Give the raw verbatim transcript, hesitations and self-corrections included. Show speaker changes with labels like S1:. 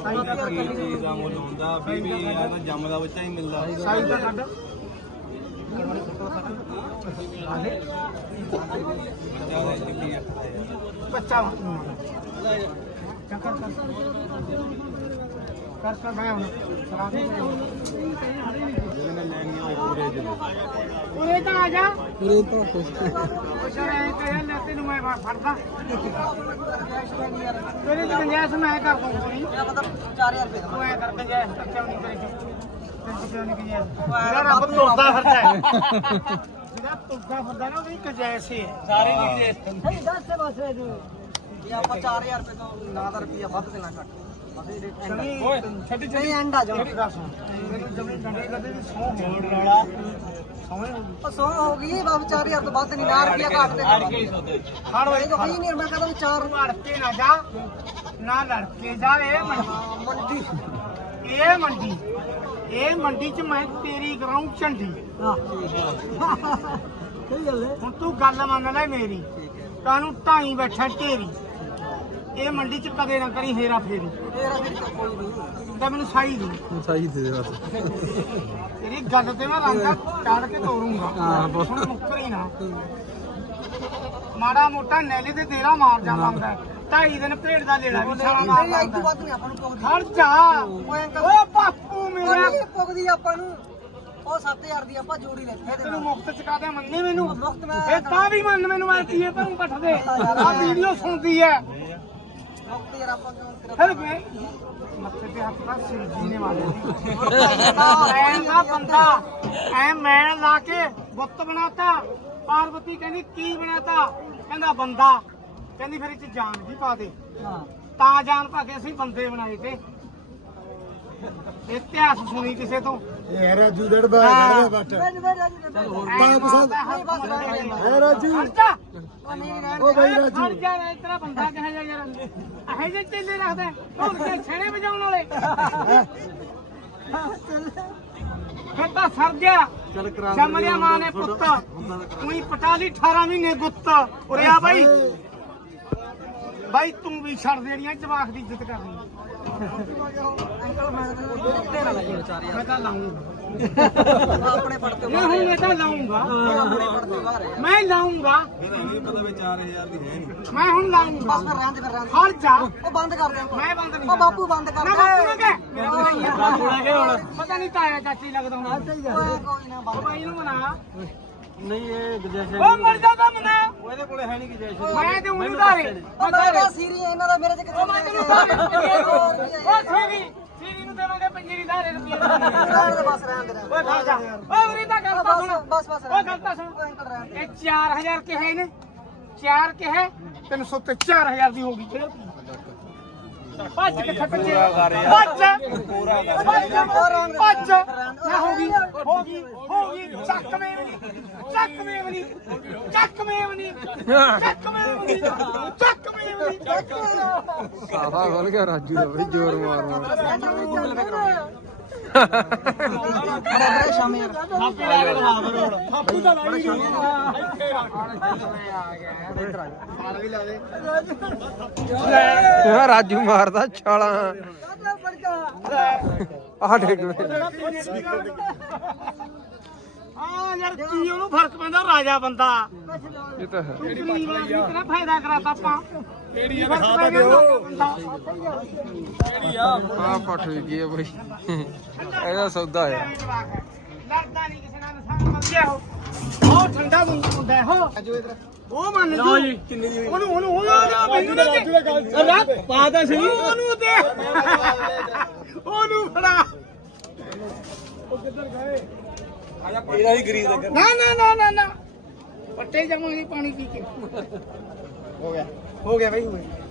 S1: ਕੀ ਚੀਜ਼ ਦਾ ਮੁੱਲ ਹੁੰਦਾ ਵੀ ਵੀ ਯਾਰ ਜੰਮਦਾ ਬੱਚਾ ਹੀ ਮਿਲਦਾ
S2: ਸਾਈਜ਼ ਦਾ ਕੱਢ ਬੱਚਾ ਚੱਕਰ ਕਰ ਕਰ ਕਰ ਮੈਂ ਹੁਣ ਸਲਾਹ ਦੇ
S1: ਜਿਹਨੇ ਲੈਣੀ ਹੋਏ ਪੂਰੇ ਦੇ
S2: ਉਰੇ ਤਾਂ ਆ ਜਾ
S1: ਪੂਰੇ ਤਾਂ
S2: ਉਹ ਸ਼ਰੇ ਤੇ ਲੈ ਤੈਨੂੰ ਮੈਂ ਫੜਦਾ ਤੇਰੇ ਤੇ ਗੁੰਜਾਇਸ਼ ਮੈਂ ਕਰ ਦੂੰਗਾ ਮੇਰਾ ਮਤਲਬ ਚਾਰ ਹਜ਼ਾਰ ਰੁਪਏ ਦਾ ਮੈਂ ਕਰ ਗੁੰਜਾਇਸ਼ ਕਿਉਂ ਨਹੀਂ ਕਰੀ ਤੈਨੂੰ ਕਿਉਂ ਨਹੀਂ ਗੁੰਜਾਇਸ਼ ਮੇਰਾ ਰੱਬ ਤੁਰਦਾ ਫਿਰਦਾ ਹੈ ਜਿਹੜਾ ਤੁਰਦਾ ਫਿਰਦਾ ਨਾ ਉਹਦੀ ਗੁੰਜਾਇਸ਼ ਹੀ ਹੈ ਸਾਰੇ ਦੀ ਗੁੰਜਾਇਸ਼ ਨਹੀਂ ਦੱਸ ਬਸ ਇਹ ਆਪਾਂ ਚਾਰ ਹਜ਼ਾਰ ਰੁਪਏ ਤੋਂ ਨਾ ਦਾ ਰੁਪਿਆ ਵੱਧ ਦੇਣਾ ਘੱਟ ਓਏ ਛੱਡੀ ਛੱਡੀ ਐਂਡ ਆ ਜਾ ਮੇਰੀ ਗੱਲ ਸੁਣ ਮੈਨੂੰ ਜਮੀ ਡੰਡੇ ਕਰਦੇ ਵੀ ਸੌ ਮੋੜ ਵਾਲਾ ਉਹ ਸੌ ਹੋ ਗਈ ਬਾਬੂ ਚਾਰ ਹਜ਼ਾਰ ਤੋਂ ਵੱਧ ਨਹੀਂ ਨਾ ਰੁਪਿਆ ਘੱਟ ਦੇ ਹੜ ਹੋਏ ਤਾਂ ਕੋਈ ਨਹੀਂ ਮੈਂ ਕਹਿੰਦਾ ਵੀ ਚਾਰ ਨੂੰ ਅੜ ਕੇ ਨਾ ਜਾ ਨਾ ਲੜ ਕੇ ਜਾ ਇਹ ਮੰਡੀ ਇਹ ਮੰਡੀ ਇਹ ਮੰਡੀ ਚ ਮੈਂ ਤੇਰੀ ਕਰਾਉਂ ਝੰਡੀ ਹਾਂ ਸਹੀ ਗੱਲ ਹੈ ਹੁਣ ਤੂੰ ਗੱਲ ਮੰਨ ਲੈ ਮੇਰੀ ਕਾਨੂੰ ਢਾਈ ਬੈਠਾ ਢੇਰੀ ਇਹ ਮੰਡੀ ਚ ਕਦੇ ਨਾ ਕਰੀ ਹੇਰਾ ਫੇਰੀ ਹੇਰਾ ਫੇਰੀ ਕੋਈ ਨਹੀਂ ਤਾਂ ਮੈਨੂੰ ਸਾਈ ਦੇ
S1: ਸਹੀ ਦੇ ਦੇ ਬਸ
S2: ਤੇਰੀ ਗੱਲ ਤੇ ਮੈਂ ਰੰਗਾ ਚੜ ਕੇ ਤੋਰੂੰਗਾ
S1: ਹਾਂ ਬਸ
S2: ਹੁਣ ਮੁੱਕਰੀ ਨਾ ਮਾੜਾ ਮੋਟਾ ਨੈਲੇ ਤੇ ਤੇਰਾ ਮਾਰ ਜਾ ਮੰਗਦਾ ਢਾਈ ਦਿਨ ਭੇਡ ਦਾ ਲੈਣਾ ਵੀ ਸਾਰਾ ਮਾਰ ਜਾਂਦਾ ਵੱਧ ਨਹੀਂ ਆਪਾਂ ਨੂੰ ਪੁੱਗਦੀ ਹਟ ਜਾ ਓਏ ਬਾਪੂ ਮੇਰਾ ਪੁੱਗਦੀ ਆਪਾਂ ਨੂੰ ਉਹ ਸੱਤ ਹਜ਼ਾਰ ਦੀ ਆਪਾਂ ਜੋੜੀ ਲੈ ਫੇਰ ਤੈਨੂੰ ਮੁਫਤ ਚਕਾ ਦੇ ਮੰਨੇ ਮੈਨੂੰ ਮੁਫਤ ਮੈਂ ਫੇਰ ਤਾਂ ਵੀ ਮੰਨ ਮੈਨੂੰ ਮੈਂ ਕੀਏ ਤੈਨੂੰ ਪੱਠ ਦੇ ਆ ਵੀਡੀਓ ਸੁਣਦੀ ਐ ਮੁਫਤ ਯਾਰ ਆਪਾਂ ਕਿਉਂ ਫਿਰ ਮੈਂ ਮੱਥੇ ਤੇ ਹੱਥ ਦਾ ਸਿਰ ਜੀਨੇ ਵਾਲੇ ਐ ਨਾ ਬੰਦਾ ਐ ਮੈਂ ਲਾ ਕੇ ਬੁੱਤ ਬਣਾਤਾ ਪਾਰਵਤੀ ਕਹਿੰਦੀ ਕੀ ਬਣਾਤਾ ਕਹਿੰਦਾ ਬੰਦਾ ਕਹਿੰਦੀ ਫਿਰ ਇਹ ਚ ਜਾਨ ਵੀ ਪਾ ਦੇ ਤਾਂ ਜਾਨ ਪਾ ਕੇ ਅਸੀਂ ਬੰਦੇ ਬਣਾਏ ਤੇ ਇਤਿਹਾਸ ਸੁਣੀ ਕਿਸੇ ਤੋਂ
S1: ਇਹ ਰਾਜੂ ਦੜਬਾ ਦੜਬਾ ਬੱਟ
S2: ਪਾ ਪਸੰਦ
S1: ਹੈ ਰਾਜੂ
S2: ਉਹ ਬਈ ਰਾਜੂ ਹਟ ਜਾ ਇਤਨਾ ਬੰਦਾ ਕਹਾ ਜਾ ਯਾਰ ਇਹ ਜੇ ਚੇਲੇ ਰੱਖਦਾ ਢੋਲ ਕੇ ਛੇੜੇ ਵਜਾਉਣ ਵਾਲੇ ਫਿਰ ਤਾਂ ਸਰ ਗਿਆ ਜਮਲਿਆ ਮਾਂ ਨੇ ਪੁੱਤ ਤੂੰ ਹੀ ਪਟਾਲੀ ਅਠਾਰਾਂ ਮਹੀਨੇ ਗੁੱਤ ਉਰੇ ਆ ਬਾਈ ਬਾਈ ਤੂੰ ਵੀ ਛੱਡ ਦੇਣੀਆਂ ਜਵਾਕ ਦੀ ਇੱਜ਼ਤ ਕਰਨੀ ਅੰਕਲ ਮੈਂ ਤਾਂ ਲਾਉਂਗਾ ਆਪਣੇ ਪੜਤੇ ਮੈਂ ਹੁਣ ਮੈਂ ਤਾਂ ਲਾਉਂਗਾ ਆਪਣੇ ਪੜਤੇ ਬਾਹਰ ਮੈਂ ਲਾਉਂਗਾ
S1: ਪਤਾ ਵੀ ਚਾਰ ਹਜ਼ਾਰ ਦੀ ਹੈ ਨਹੀਂ
S2: ਮੈਂ ਹੁਣ ਲਾਉਂਗਾ ਬਸ ਰੰਜ ਕਰ ਰੰਜ ਹਟ ਜਾ ਉਹ ਬੰਦ ਕਰ ਦੇ ਮੈਂ ਬੰਦ ਨਹੀਂ ਉਹ ਬਾਪੂ ਬੰਦ ਕਰ ਨਾ ਬਾਪੂ ਨਾ ਕਹਿ ਮੇਰਾ ਬਾਪੂ ਨਾ ਕਹਿ ਹੁਣ ਪਤਾ ਨਹੀਂ ਤਾਇਆ ਚਾਚੀ ਲੱਗਦਾ ਹੁਣ ਕੋਈ ਨਾ ਬਾਈ ਨੂੰ ਮਨਾ ਨਹੀਂ ਇਹ ਗਜੈਸ਼ ਉਹ ਮਰ ਜਾ ਤਾਂ ਮਨਾ ਉਹਦੇ ਕੋਲੇ ਹੈ ਨਹੀਂ ਗਜੈਸ਼ ਮੈਂ ਤੇ ਉਹਨੂੰ ਧਾਰੇ ਉਹ ਮੇਰਾ ਸੀਰੀ ਇਹਨਾਂ ਦਾ ਮੇਰੇ ਚ ਕਿੱਥੇ ਮੈਂ ਤੈਨੂੰ ਧਾਰੇ ਉਹ ਸੀਰੀ ਸੀਰੀ ਨੂੰ ਦੇਵਾਂਗੇ ਪੰਜੀਰੀ ਧਾਰੇ ਰੁਪਏ ਧਾਰੇ ਦੇ ਬਸ ਰਹਿਣ ਦੇ ਓਏ ਖੜ ਜਾ ਓਏ ਉਰੀ ਤਾਂ ਗੱਲ ਤਾਂ ਸੁਣ ਬਸ ਬਸ ਓਏ ਗੱਲ ਤਾਂ ਸੁਣ ਇਹ ਚਾਰ ਹਜ਼ਾਰ ਕਿਹਾ ਨੇ ਚਾਰ ਕਿਹਾ ਤਿੰਨ ਸੌ ਤੇ ਚਾਰ ਹਜ਼ਾਰ ਦੀ ਹੋ ਗਈ ਭੱਜ ਕਿੱਥੇ ਭੱਜੇ ਭੱਜ ਪੂਰਾ ਕਰ ਭੱਜ ਨਾ ਹੋ ਗਈ ਹੋ ਗਈ ਹੋ ਗਈ ਚੱਕ ਮੇਵਨੀ ਚੱਕ ਮੇਵਨੀ ਚੱਕ ਮੇਵਨੀ ਚੱਕ ਮੇਵਨੀ ਚੱਕ ਮੇਵਨੀ
S1: ਸਾਫਾ ਖੋਲ ਗਿਆ ਰਾਜੂ ਦਾ ਬਈ ਜ਼ੋਰ ਮਾਰ ਮਾਰ
S2: ਬੜੇ ਸ਼ਾਮੇ ਯਾਰ ਥਾਪੀ ਲਾ ਕੇ ਦਿਖਾ ਫਿਰ ਹੁਣ ਥਾਪੀ ਤਾਂ ਲਾਈ ਨਹੀਂ ਆ ਗਿਆ ਇੱਧਰ ਆ ਸਾਲ ਵੀ ਲਾ ਦੇ
S1: ਤੂੰ ਰਾਜੂ ਮਾਰਦਾ ਛਾਲਾਂ ਆ ਡੇਗ
S2: ਆ ਯਾਰ ਕੀ ਉਹਨੂੰ ਫਰਕ ਪੈਂਦਾ ਰਾਜਾ ਬੰਦਾ
S1: ਇਹ ਤਾਂ ਹੈ
S2: ਕਿਹੜਾ ਫਾਇਦਾ ਕਰਾਤਾ ਆਪਾਂ ਕਿਹੜੀ ਆ ਦਿਖਾ ਤਾਂ ਦਿਓ ਕਿਹੜੀ ਆ
S1: ਆ ਪੱਠ ਵੀ ਕੀ ਹੈ ਬਈ ਇਹਦਾ ਸੌਦਾ ਹੈ
S2: ਲੜਦਾ ਨਹੀਂ ਕਿਸੇ ਨਾਲ ਸੰਗ ਮਰਜਿਆ ਹੋ ਉਹ ਠੰਡਾ ਹੁੰਦਾ ਹੋ ਉਹ ਮੰਨ ਲਓ ਜੀ ਕਿੰਨੇ ਦੀ ਉਹਨੂੰ ਉਹਨੂੰ ਉਹਨੂੰ ਮੈਨੂੰ ਨਾ ਗੱਲ ਪਾ ਦਾ ਸਹੀ ਉਹਨੂੰ ਦੇ ਉਹਨੂੰ ਫੜਾ ਉਹ ਕਿੱਧਰ ਗਏ
S1: ਇਹਦਾ ਵੀ ਗਰੀਬ ਦਾ
S2: ਨਾ ਨਾ ਨਾ ਨਾ ਨਾ ਪੱਟੇ ਜਾਵਾਂਗੇ ਪਾਣੀ ਪੀ ਕੇ ਹੋ ਗਿਆ ਹੋ ਗਿਆ ਬਈ